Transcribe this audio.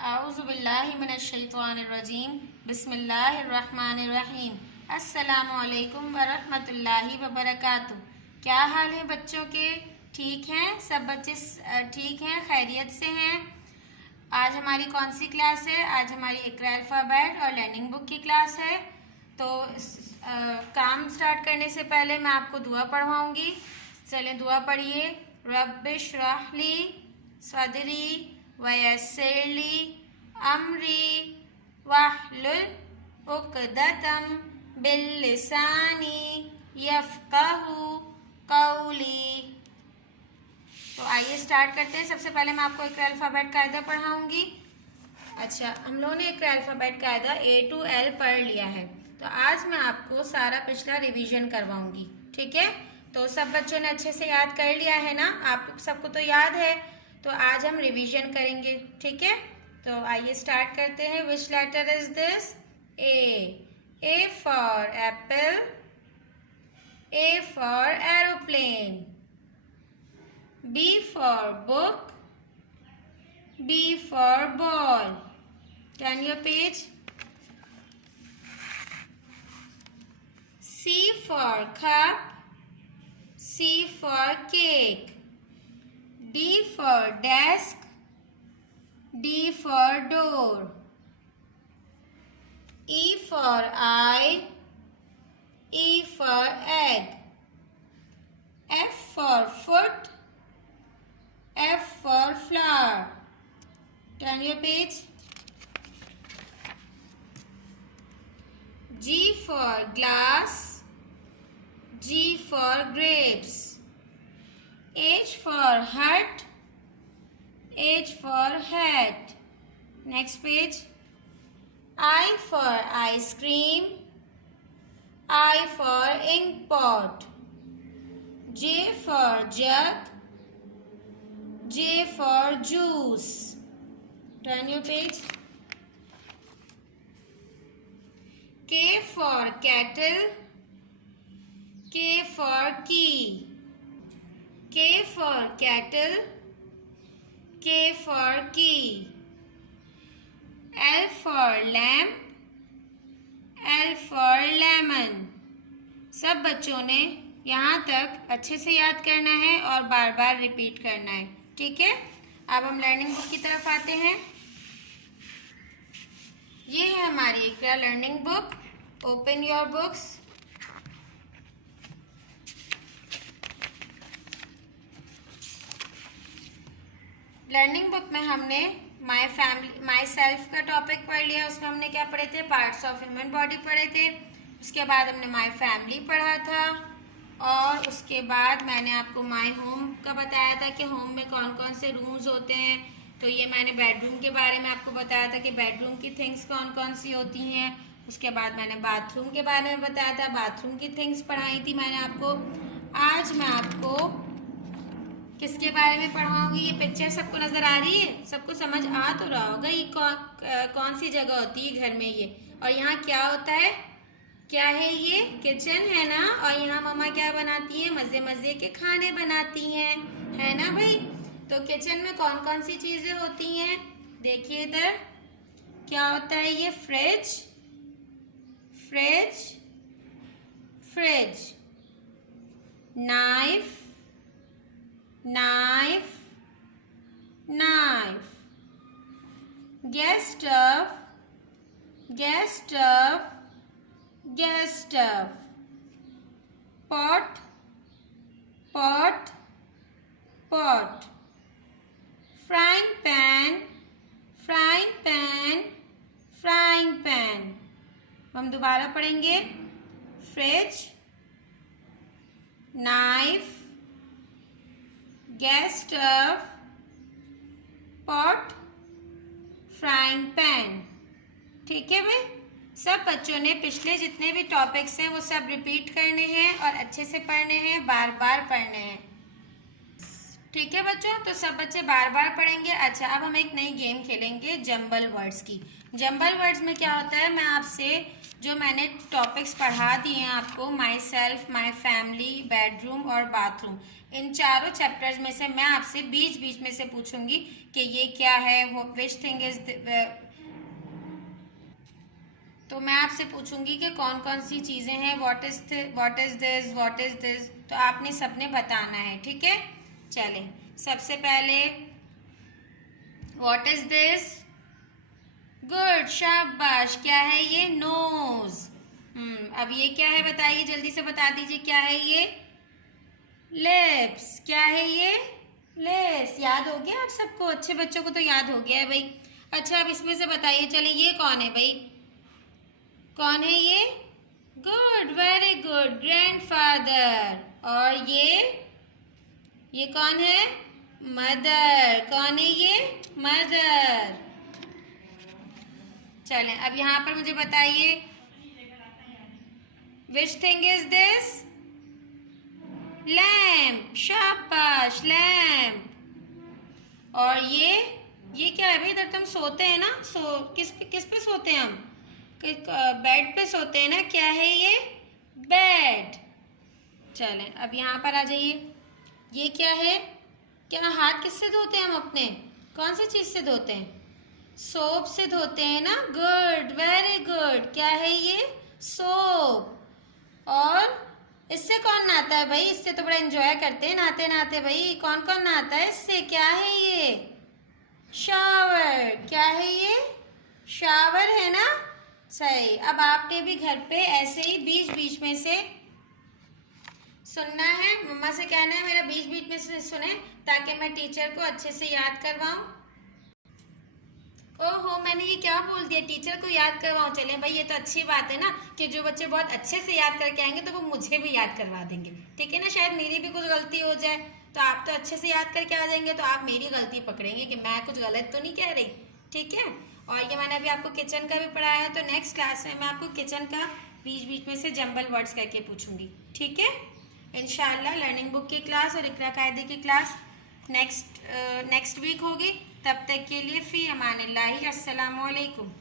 औज़ुबिल्लाहिमिनश्शैतानिर्रजीम बिस्मिल्लाहिर्रहमानिर्रहीम अस्सलामुअलैकुम वरहमतुल्लाहि वबरकातुहू। क्या हाल है बच्चों के? ठीक हैं सब बच्चे? ठीक हैं, खैरियत से हैं। आज हमारी कौन सी क्लास है? आज हमारी इक़रा अल्फ़ाबेट और लर्निंग बुक की क्लास है। तो काम स्टार्ट करने से पहले मैं आपको दुआ पढ़वाऊँगी। चलें दुआ पढ़िए। रब्बिश्रह ली सदरी वयस्सिरली अमरी वहलुल उक़दतम बिल्लिसानी यफ़क़हू क़ौली। तो आइए स्टार्ट करते हैं। सबसे पहले मैं आपको इक़रा अल्फ़ाबेट कायदा पढ़ाऊँगी। अच्छा, हम लोगों ने इक़रा अल्फ़ाबेट कायदा A to L पढ़ लिया है। तो आज मैं आपको सारा पिछला रिवीजन करवाऊँगी, ठीक है? तो सब बच्चों ने अच्छे से याद कर लिया है ना? आप सबको तो याद है। तो आज हम रिवीजन करेंगे, ठीक है? तो आइए स्टार्ट करते हैं। Which letter is this? A for apple, A for aeroplane, B for book, B for ball. Turn your page. C for cup, C for cake, D for desk, D for door, E for eye, E for egg, F for foot, F for flower. Turn your page. G for glass, G for grapes, H for hut, H for hat. Next page. I for ice cream, I for ink pot, J for jug, J for juice. Turn your page. K for kettle, K for key, K for kettle, K for key, L for lamp, L for lemon. सब बच्चों ने यहाँ तक अच्छे से याद करना है और बार बार रिपीट करना है, ठीक है? अब हम लर्निंग बुक की तरफ आते हैं। ये है हमारी Iqra learning book. Open your books. Learning book में हमने माई सेल्फ का टॉपिक पढ़ लिया। उसमें हमने क्या पढ़े थे? पार्ट्स ऑफ ह्यूमन बॉडी पढ़े थे। उसके बाद हमने माई फैमिली पढ़ा था और उसके बाद मैंने आपको माई होम का बताया था कि होम में कौन कौन से रूम्स होते हैं। तो ये मैंने बेडरूम के बारे में आपको बताया था कि बेडरूम की थिंग्स कौन कौन सी होती हैं। उसके बाद मैंने बाथरूम के बारे में बताया था, बाथरूम की थिंग्स पढ़ाई थी मैंने आपको। आज मैं आपको किसके बारे में पढ़ाऊंगी? ये पिक्चर सबको नजर आ रही है? सबको समझ आ तो रहा होगा ये कौन सी जगह होती है घर में ये, और यहाँ क्या होता है? क्या है ये? किचन है ना। और यहाँ मम्मा क्या बनाती हैं? मजे मजे के खाने बनाती हैं, है ना भाई? तो किचन में कौन कौन सी चीजें होती हैं? देखिए इधर क्या होता है? ये fridge, fridge, fridge, knife, knife, knife, gas stove, gas stove, gas stove, pot, pot, pot, frying pan, frying pan, frying pan. हम दोबारा पढ़ेंगे। Fridge, knife, gas stove, pot, frying pan. ठीक है भाई? सब बच्चों ने पिछले जितने भी टॉपिक्स हैं वो सब रिपीट करने हैं और अच्छे से पढ़ने हैं, बार बार पढ़ने हैं। ठीक है बच्चों? तो सब बच्चे बार बार पढ़ेंगे। अच्छा, अब हम एक नई गेम खेलेंगे जंबल वर्ड्स की। जंबल वर्ड्स में क्या होता है? मैं आपसे जो मैंने टॉपिक्स पढ़ा दिए हैं आपको, my self, my family, bedroom और बाथरूम, इन चारों चैप्टर्स में से मैं आपसे बीच बीच में से पूछूंगी कि ये क्या है, वो विच थिंग इज, तो मैं आपसे पूछूंगी कि कौन कौन सी चीज़ें हैं, what is this, what is this, तो आपने सबने बताना है, ठीक है। चलें, सबसे पहले व्हाट इज दिस, गुड, शाबाश, क्या है ये, नोज। अब ये क्या है बताइए, जल्दी से बता दीजिए, क्या है ये, लिप्स। क्या है ये, लिप्स। याद हो गया आप सबको, अच्छे बच्चों को तो याद हो गया है भाई। अच्छा, अब इसमें से बताइए, चलिए ये कौन है भाई, कौन है ये, गुड, वेरी गुड, ग्रैंडफादर। और ये कौन है, मदर। कौन है ये, मदर। चलें, अब यहाँ पर मुझे बताइए, which thing is this, lamp, शाबाश, लैम्प। और ये क्या है भाई, इधर तो हम सोते हैं ना, किस पे सोते हैं हम, बेड पे सोते हैं ना, क्या है ये, बेड। चलें, अब यहाँ पर आ जाइए, ये क्या है, क्या हाथ किससे धोते हैं हम अपने, कौन सी चीज़ से धोते हैं, सोप से धोते हैं ना, गुड, वेरी गुड, क्या है ये, सोप। और इससे कौन नहाता है भाई, इससे तो बड़ा एंजॉय करते हैं नहाते नहाते भाई, कौन कौन नहाता है इससे, क्या है ये, शावर। क्या है ये, शावर है ना, सही। अब आपने भी घर पे ऐसे ही बीच बीच में से सुनना है, मम्मा से कहना है मेरा बीच बीच में से सुने, ताकि मैं टीचर को अच्छे से याद करवाऊं। ओहो, मैंने ये क्या बोल दिया, टीचर को याद करवाऊं। चलें भाई, ये तो अच्छी बात है ना कि जो बच्चे बहुत अच्छे से याद करके आएंगे तो वो मुझे भी याद करवा देंगे, ठीक है ना। शायद मेरी भी कुछ गलती हो जाए, तो आप तो अच्छे से याद करके आ जाएंगे, तो आप मेरी गलती पकड़ेंगे कि मैं कुछ गलत तो नहीं कह रही, ठीक है। और ये मैंने अभी आपको किचन का भी पढ़ाया है, तो नेक्स्ट क्लास में मैं आपको किचन का बीच बीच में से जंबल वर्ड्स करके पूछूंगी, ठीक है। इंशाल्लाह लर्निंग बुक की क्लास और इकरा कायदे की क्लास नेक्स्ट वीक होगी। तब तक के लिए फ़ी अमानिल्लाहि, अस्सलामु अलैकुम।